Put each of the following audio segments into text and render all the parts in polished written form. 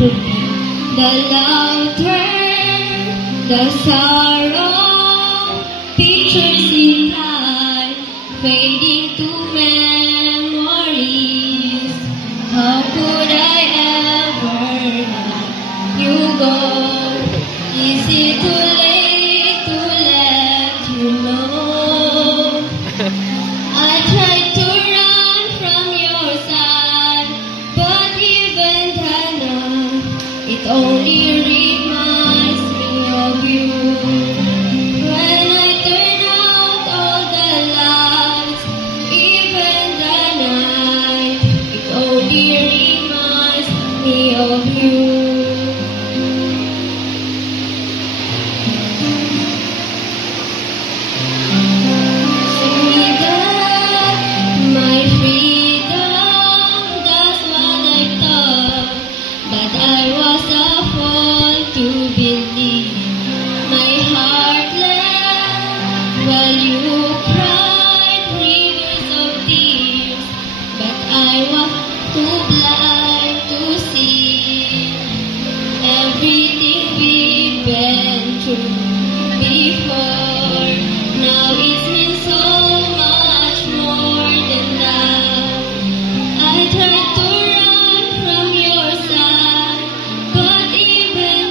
The laughter, the sorrow, pictures in time, fading to memories. How could I ever let you go? Is it too late to let you know? I tried to run from your side, but even then, it only reminds me of you. When I turn out all the lights, even the night, it only reminds me of you. While you cried rivers of tears, but I was too blind to see everything we've been through before. Now it means so much more than that. I tried to run from your side, but even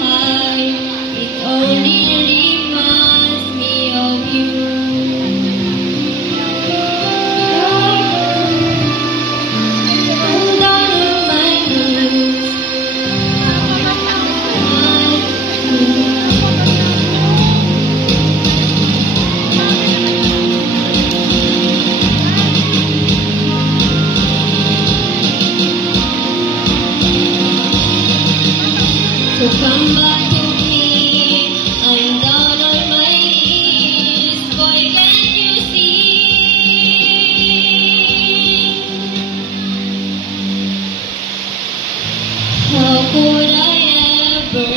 high, it only reminds me of you. I'm down on my knees. So come back to me. I'm down on my knees. Boy, can't you see? How could I ever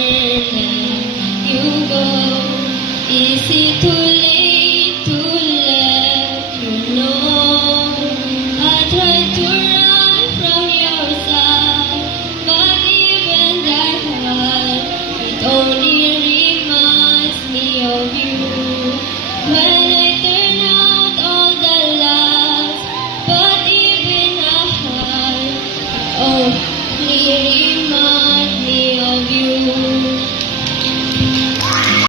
let you go? Is it too late to let you know? I tried to run from your side, but even that high, it only reminds me of you. When I turn out all the lights, but even a high, it only